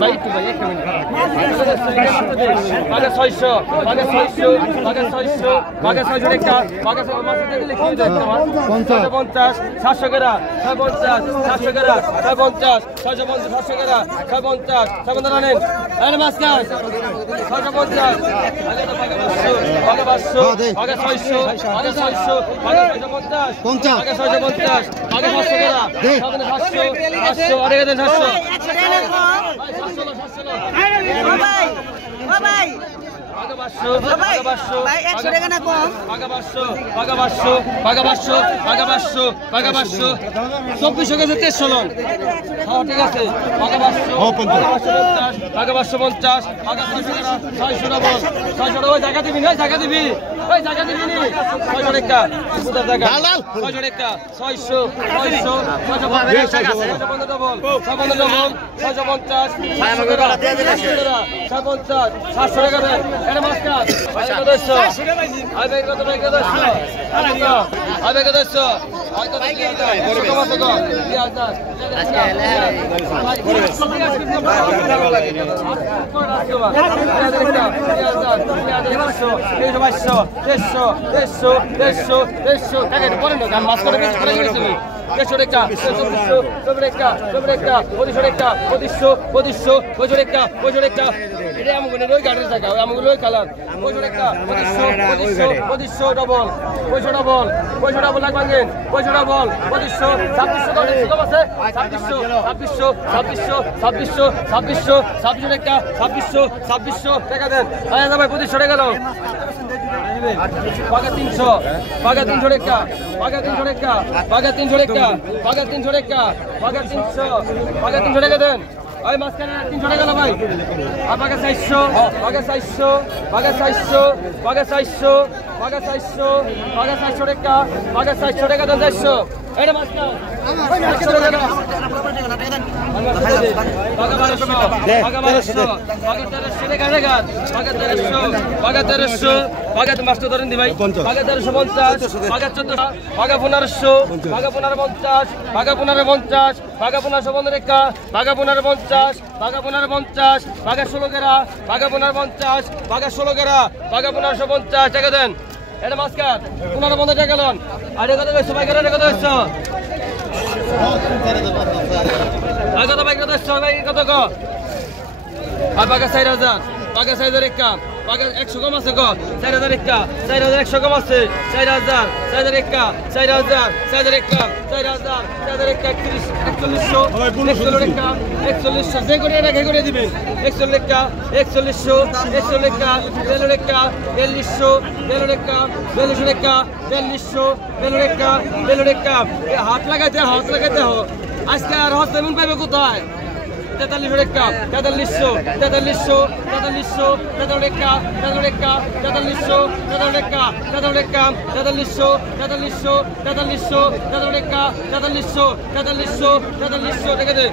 ভাই একটু ভাই একটা মিনিট বাঘা 600 বাঘা 600 বাঘা 600 বাঘা 600 টাকা বাঘা 600 মাছ দিলে কি দেয় তোমার 50 700 টাকা 50 700 টাকা 50 650 700 টাকা 50 700 রানেন আরে মাছ কাজ 650 বাঘা 500 বাঘা 600 বাঘা 600 বাঘা 650 বাঘা 650 বাঘা 500 টাকা 700 500 আরে দেন 700 জায়গা দিবি না জায়গা দিবি জায়গা দিবি নি 600 টাকা 600 700 টাকা দেন এটা মাছ কাজ আবে কত টাকা দছো আবে কত দছো হয়তো কত কত 2000 আজকে টাকা দেন ভাই 2500 টাকা দাও বাঘা 300 বাঘা 300 টাকা বাঘা 300 টাকা বাঘা 300 টাকা বাঘা 300 টাকা বাঘা 300 বাঘা 300 টাকা দেন ওই মাঝখানে 300 টাকা না ভাই আর বাঘা 400 বাঘা 400 বাঘা 400 বাঘা 400 বাঘা 400 বাঘা 400 টাকা বাঘা 400 টাকা দেন 400 এটা মাঝখানে মাস্টার ধরেন দি ভাই বাঘা 1350 বাঘা 14 বাঘা 1500 বাঘা 1550 বাঘা 1550 বাঘা 1550 টাকা বাঘা 1550 বাঘা 1550 বাঘা 16 গেরা বাঘা 1550 বাঘা 16 গেরা বাঘা 1550 টাকা দেন এটা মাস্কার 1550 টাকা লন আর কত কইছো ভাই কত কইছো কত ভাই কত কইছো ভাই কত কো আর বাঘা 4000 বাঘা 4000 টাকা বাঘা 100 কম আছে কো 4000 টাকা 4100 কম আছে 4000 4000 টাকা 4000 4000 টাকা 4000 4000 টাকা 4100 টাকা 4100 যে করে রেখে করে দিবেন 41 টাকা 4100 41 টাকা 42 টাকা 4200 42 টাকা 42 টাকা 4200 42 টাকা 42 টাকা হাত লাগাইতে হো আজকে আর হাত তেমন পাবে কোথায় 43 টাকা 4300 4300 4300 43 টাকা 43 টাকা 4300 43 টাকা 43 টাকা 4300 4300 4300 43 টাকা 4300 4300 4300 টাকা দে